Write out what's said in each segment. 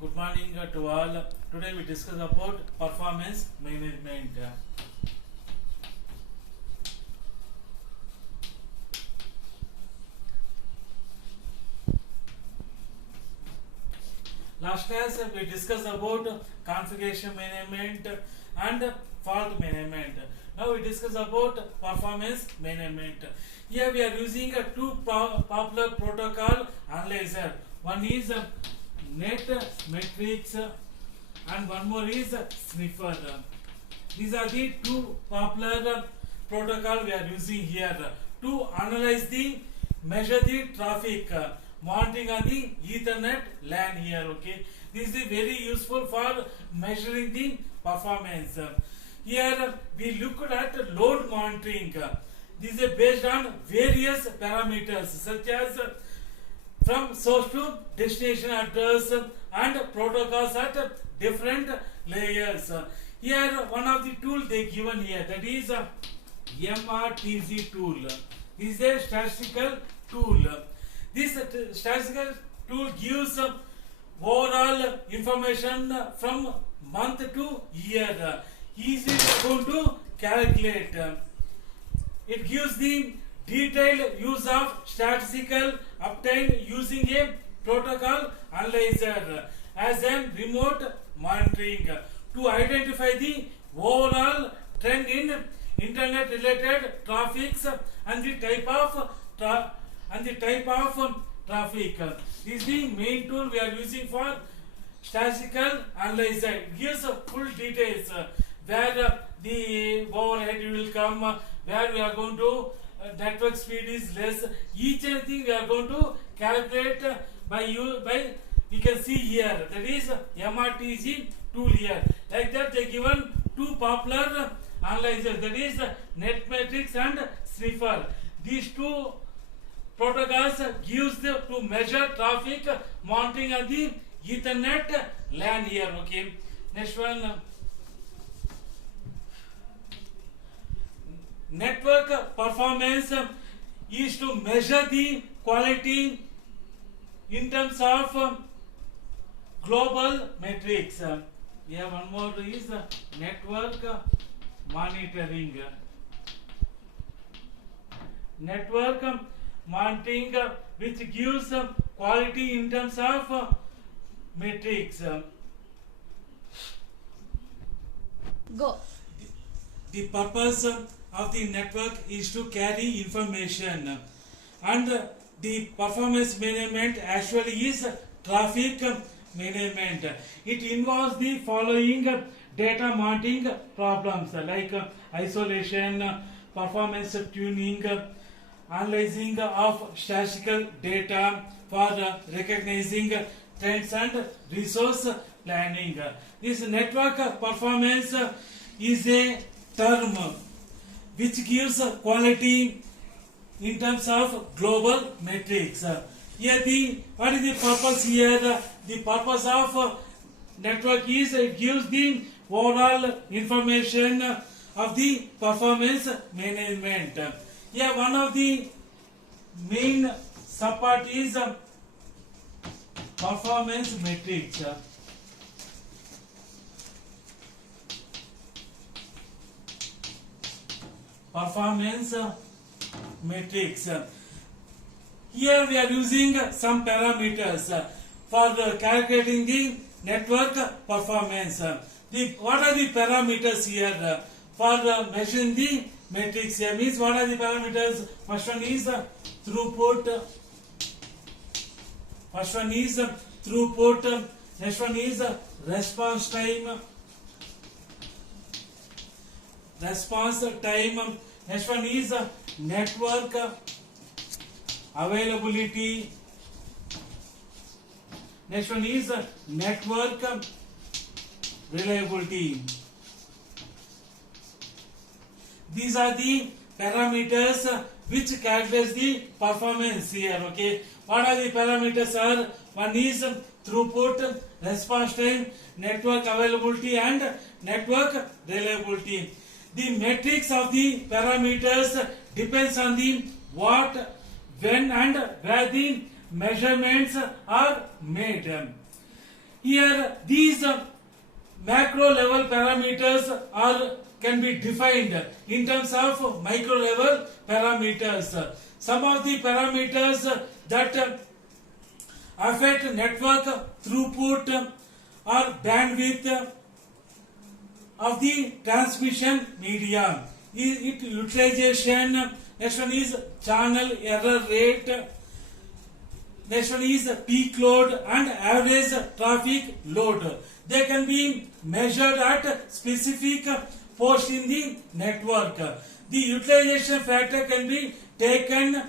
Good morning to all. Today we discuss about performance management. Last class we discussed about configuration management and fault management. Now we discuss about performance management. Here we are using two popular protocol analyzer. One is net matrix and one more is sniffer. These are the two popular protocol we are using here to analyze measure the traffic monitoring on the Ethernet LAN here. Okay, this is very useful for measuring the performance. Here we looked at load monitoring. This is based on various parameters such as from source to destination address and protocols at different layers. Here one of the tool they given here, that is MRTZ tool. This is a statistical tool. This statistical tool gives overall information from month to year. Easy going to calculate. It gives the detailed use of statistical obtained using a protocol analyzer as a remote monitoring to identify the overall trend in internet related traffics and the type of traffic. This is the main tool we are using for statistical analyzer. It gives full details where the overhead will come, where we are going to network speed is less. Each and everything we are going to calculate by you can see here, that is MRTZ tool here. Like that they given two popular analyzers, that is NetMatrix and Sniffer. These two protocols gives to measure traffic monitoring on the Ethernet LAN here. Okay, next one. Network performance is to measure the quality in terms of global metrics. Yeah, one more is network monitoring. Network monitoring which gives quality in terms of metrics. Go. The purpose of the network is to carry information, and the performance management actually is traffic management. It involves the following data monitoring problems like isolation, performance tuning, analyzing of statistical data for recognizing trends and resource planning. This network performance is a term which gives quality in terms of global metrics. Here what is the purpose here? The purpose of network is it gives the overall information of the performance management. Here one of the main subpart is performance metrics. Performance metrics. Here we are using some parameters for calculating the network performance. What are the parameters here for measuring the metrics here? Means what are the parameters? First one is throughput. First one is throughput. Next one is response time. Response time. Next one is network availability. Next one is network reliability. These are the parameters which calculates the performance here. Okay, what are the parameters are? One is throughput, response time, network availability and network reliability. The metrics of the parameters depends on the what, when and where the measurements are made. Here these macro level parameters are can be defined in terms of micro level parameters. Some of the parameters that affect network throughput or bandwidth of the transmission media. It utilization. Next one is channel error rate. Next one is peak load and average traffic load. They can be measured at specific post in the network. The utilization factor can be taken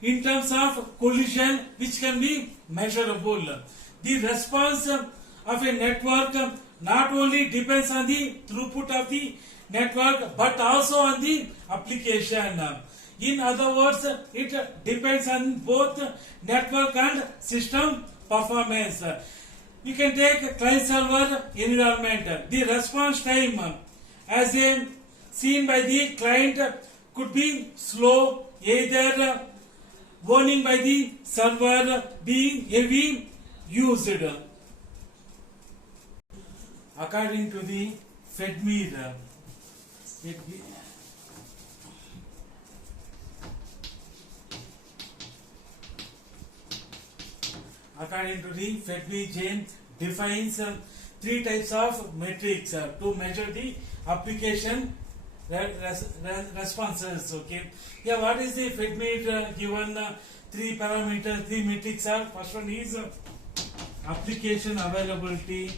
in terms of collision, which can be measurable. The response of a network not only depends on the throughput of the network but also on the application. In other words, it depends on both network and system performance. You can take client server environment. The response time as seen by the client could be slow, either warning by the server being heavy used. According to the FedMeter, according to the FedMeter defines three types of metrics to measure the application responses. Okay. Yeah, what is the FedMeter given three parameters, three metrics are? First one is application availability.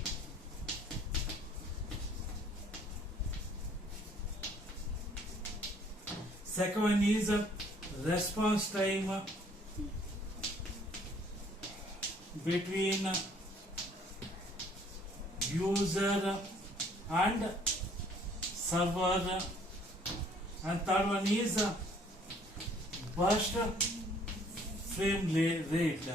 Second one is response time between user and server, and third one is burst frame rate.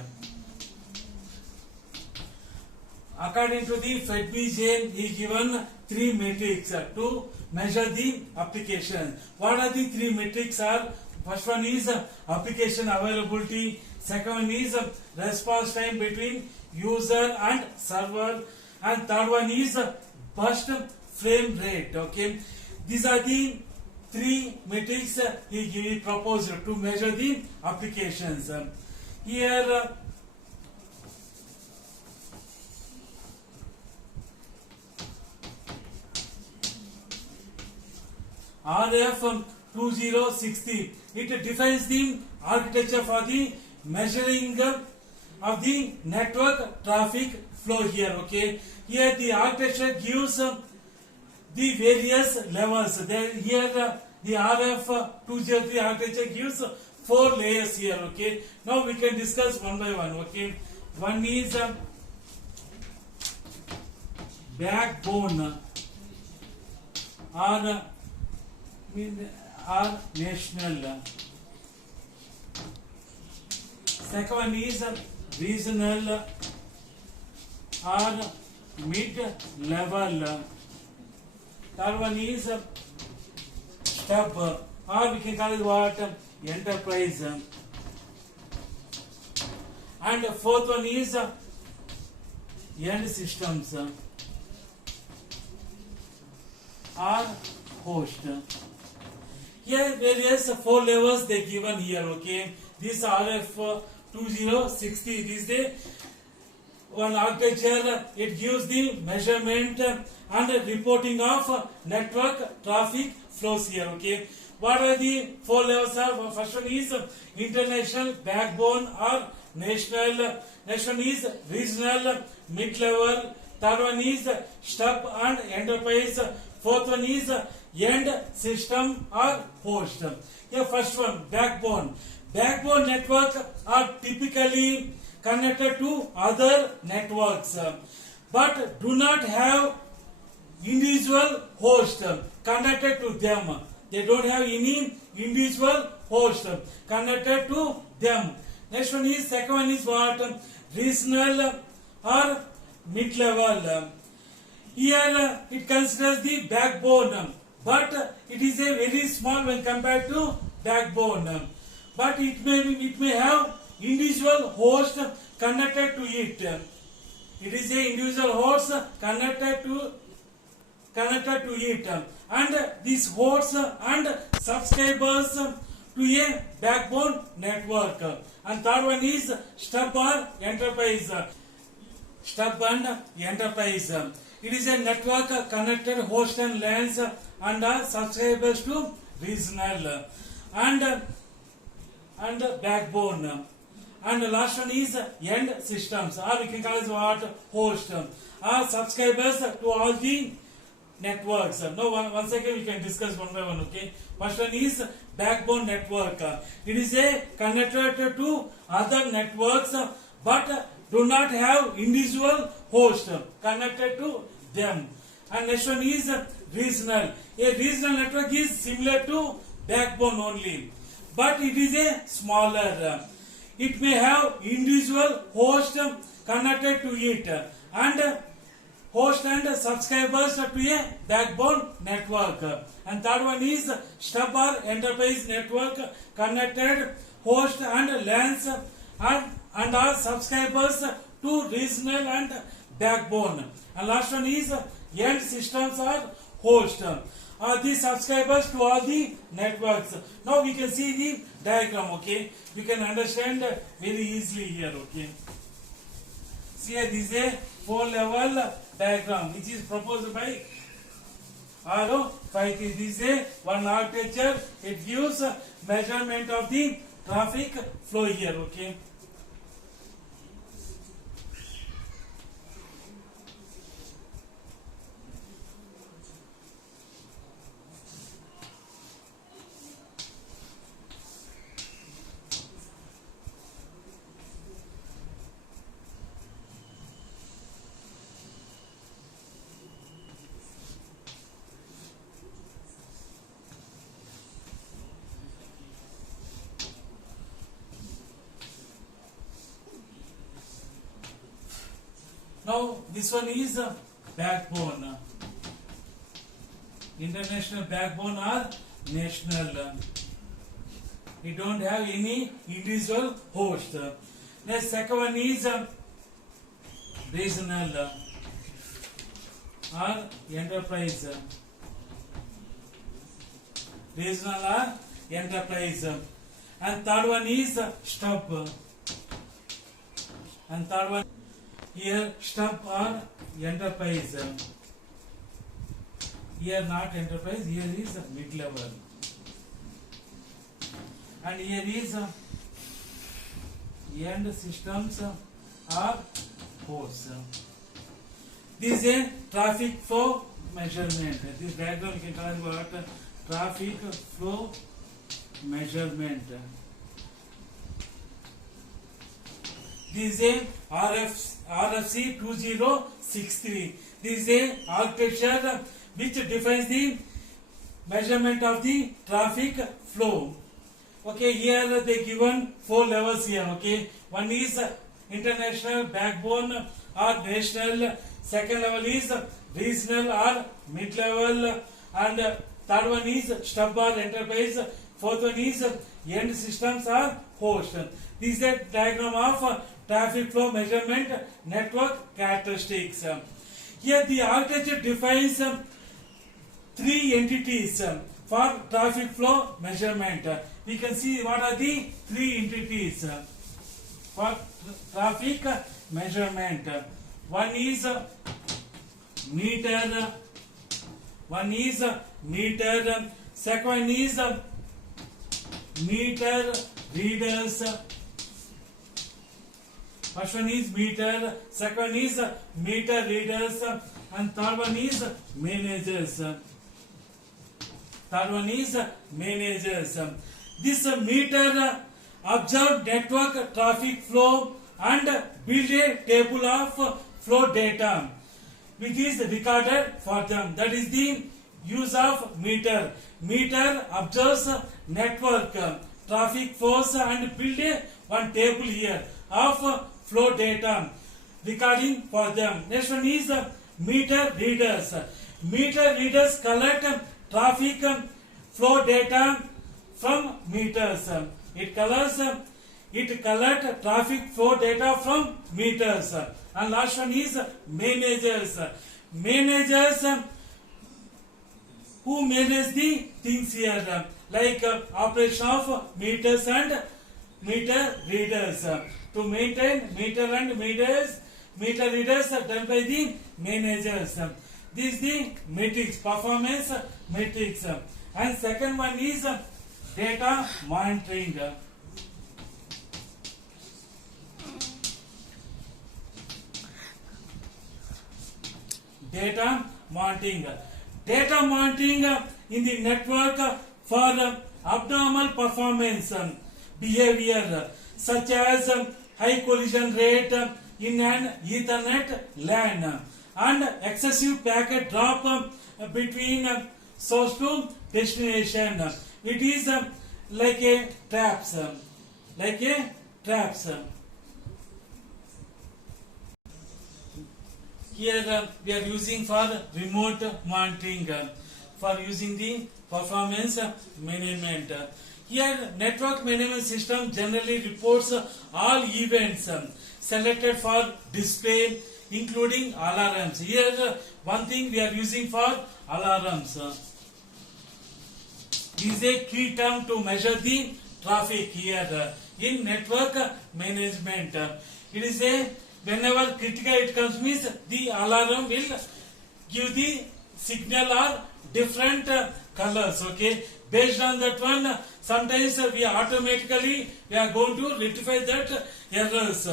According to the FedMeter, he given three metrics to measure the application. What are the three metrics are? First one is application availability. Second one is response time between user and server, and third one is burst frame rate. Okay, these are the three metrics he proposed to measure the applications. Here RF 2060, it defines the architecture for the measuring of the network traffic flow here. Okay, here the architecture gives the various levels. Here the RF 203 architecture gives 4 layers here. Okay, now we can discuss one by one. Okay, one is backbone or national. Second one is regional or mid-level. Third one is stub, or we can call it what? Enterprise. And fourth one is end systems or host. Here various 4 levels they given here. Okay, this RF 2060, this is the one architecture. It gives the measurement and reporting of network traffic flows here. Okay, what are the 4 levels are? First one is international, backbone or national. Next one is regional, mid-level. Third one is stub and enterprise. Fourth one is end system or host. Yeah, first one, backbone. Backbone network are typically connected to other networks but do not have individual host connected to them. They don't have any individual host connected to them. Next one is, second one is what? Regional or mid-level. Here it considers the backbone, but it is a very small when compared to backbone. But it may have individual host connected to it. It is a individual host connected to it, and these hosts and subscribers to a backbone network. And third one is stub or enterprise. Stub and enterprise. It is a network connected host and LANs and subscribers to regional and backbone. And the last one is end systems, or we can call it what, host, or subscribers to all the networks. Now once again we can discuss one by one. Okay, first one is backbone network. It is a connected to other networks but do not have individual host connected to them. And next one is regional. A regional network is similar to backbone only, but it is a smaller. It may have individual host connected to it and host and subscribers to a backbone network. And third one is stub or enterprise network, connected host and LANs and our subscribers to regional and backbone. And last one is end systems or host. These subscribers to all the networks. Now we can see the diagram. Okay, we can understand very easily here. Okay, see here, this is a 4-level diagram which is proposed by R5. This is a one architecture. It gives measurement of the traffic flow here. Okay. Now this one is backbone, international backbone or national. We don't have any individual host. The second one is regional or enterprise. Regional or enterprise. And third one is stub. And third one here stub or enterprise. Here not enterprise, here is mid-level. And here is end systems or hosts. This is a traffic flow measurement. This diagram we can call it what? Traffic flow measurement. This is a RFC 2063. This is a architecture which defines the measurement of the traffic flow. Okay, here they given 4 levels here. Okay, one is international backbone or national. Second level is regional or mid-level, and third one is stub or enterprise. Fourth one is end systems or host. This is a diagram of traffic flow measurement network characteristics. Here the architecture defines 3 entities for traffic flow measurement. We can see what are the 3 entities for traffic measurement. One is meter. Second one is meter readers. First one is meter, second one is meter readers, and third one is managers. This meter observe network traffic flow and build a table of flow data which is recorded for them. That is the use of meter. Meter observes network traffic flows and build a one table here of flow data recording for them. Next one is meter readers. Meter readers collect traffic flow data from meters. It collects traffic flow data from meters and last one is managers. Managers who manage the things here, like operation of meters and meter readers. To maintain meter and meter readers are done by the managers. This is the metrics, performance metrics. And second one is data monitoring. Data monitoring. Data monitoring in the network for abnormal performance behavior, such as high collision rate in an Ethernet LAN and excessive packet drop between source to destination. It is like a traps. Here we are using for remote monitoring, for using the performance management. Here network management system generally reports all events selected for display, including alarms. Here one thing we are using for alarms. Is a key term to measure the traffic here in network management. It is a whenever critical it comes means the alarm will give the signal or different colors. Okay, based on that one, sometimes we automatically we are going to rectify that errors.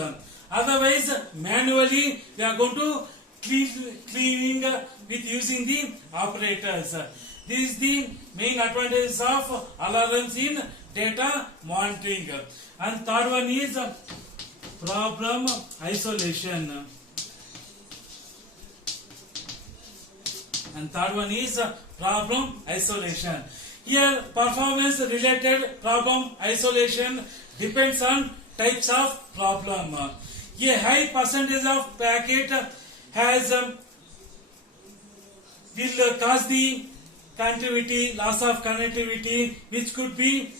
Otherwise, manually we are going to cleaning with using the operators. This is the main advantage of alarms in data monitoring. And third one is problem isolation. And third one is problem isolation. Here performance related problem isolation depends on types of problem. A high percentage of packet has will cause the connectivity, loss of connectivity, which could be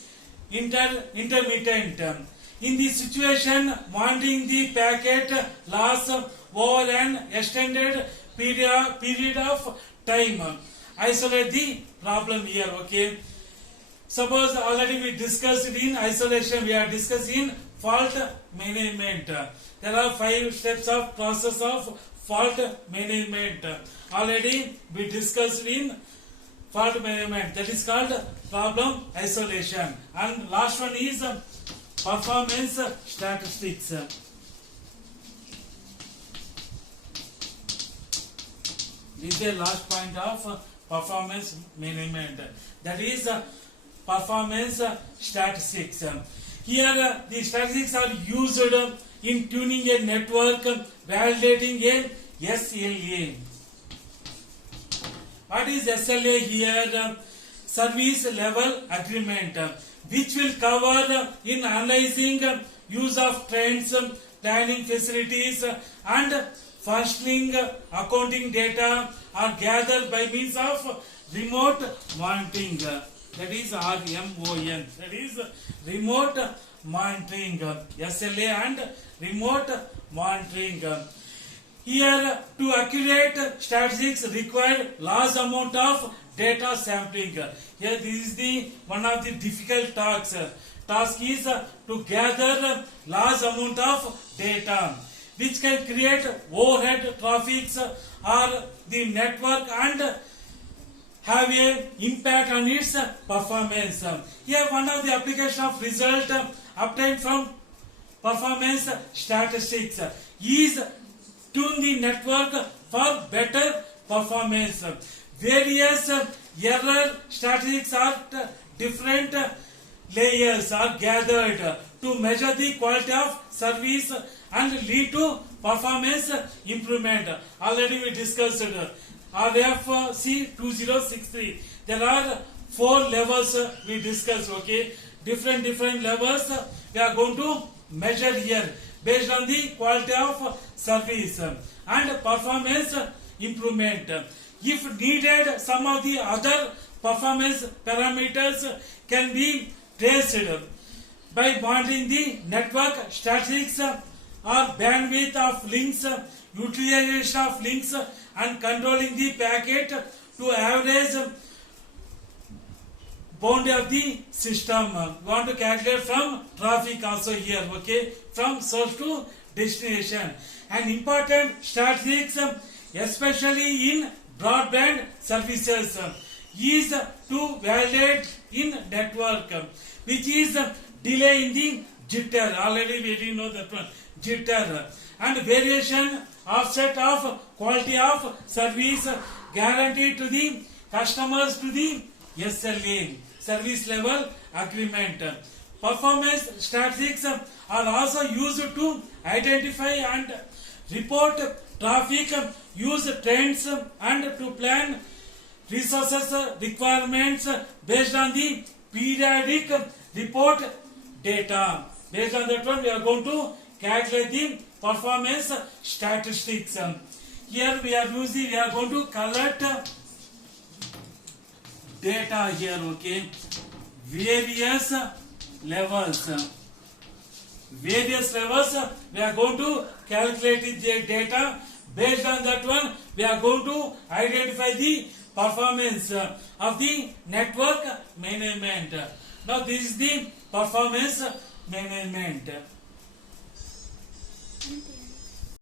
intermittent. In this situation, monitoring the packet loss over an extended period of time isolate the problem here. Okay, suppose already we discussed in isolation, we are discussing fault management. There are 5 steps of process of fault management. Already we discussed in fault management, that is called problem isolation. And last one is performance statistics. This is the last point of performance management, that is performance statistics. Here the statistics are used in tuning a network, validating a SLA. What is SLA here? Service level agreement, which will cover in analyzing use of trends, planning facilities and functioning accounting data are gathered by means of remote monitoring. That is RMON. That is remote monitoring. SLA and remote monitoring. Here, to accurate statistics require large amount of data sampling. Here, this is the one of the difficult tasks. Task is to gather large amount of data, which can create overhead traffics or the network and have a impact on its performance. Here, one of the application of result obtained from performance statistics is tune the network for better performance. Various error statistics are different layers are gathered to measure the quality of service and lead to performance improvement. Already we discussed RFC 2063. There are 4 levels we discussed. Okay, different levels we are going to measure here based on the quality of service and performance improvement. If needed, some of the other performance parameters can be traced by monitoring the network statistics or bandwidth of links, utilization of links, and controlling the packet to average bound of the system. We want to calculate from traffic also here, okay, from source to destination. And important statistics, especially in broadband services, is to validate in network, which is delay in the jitter. Already we didn't know that one, jitter, and variation offset of quality of service guaranteed to the customers to the SLA, service level agreement. Performance statistics are also used to identify and report traffic use trends and to plan resources requirements based on the periodic report data. Based on that one, we are going to calculate the performance statistics. Here we are going to collect data here, okay, various levels. We are going to calculate the data. Based on that one, we are going to identify the performance of the network management. Now this is the performance management.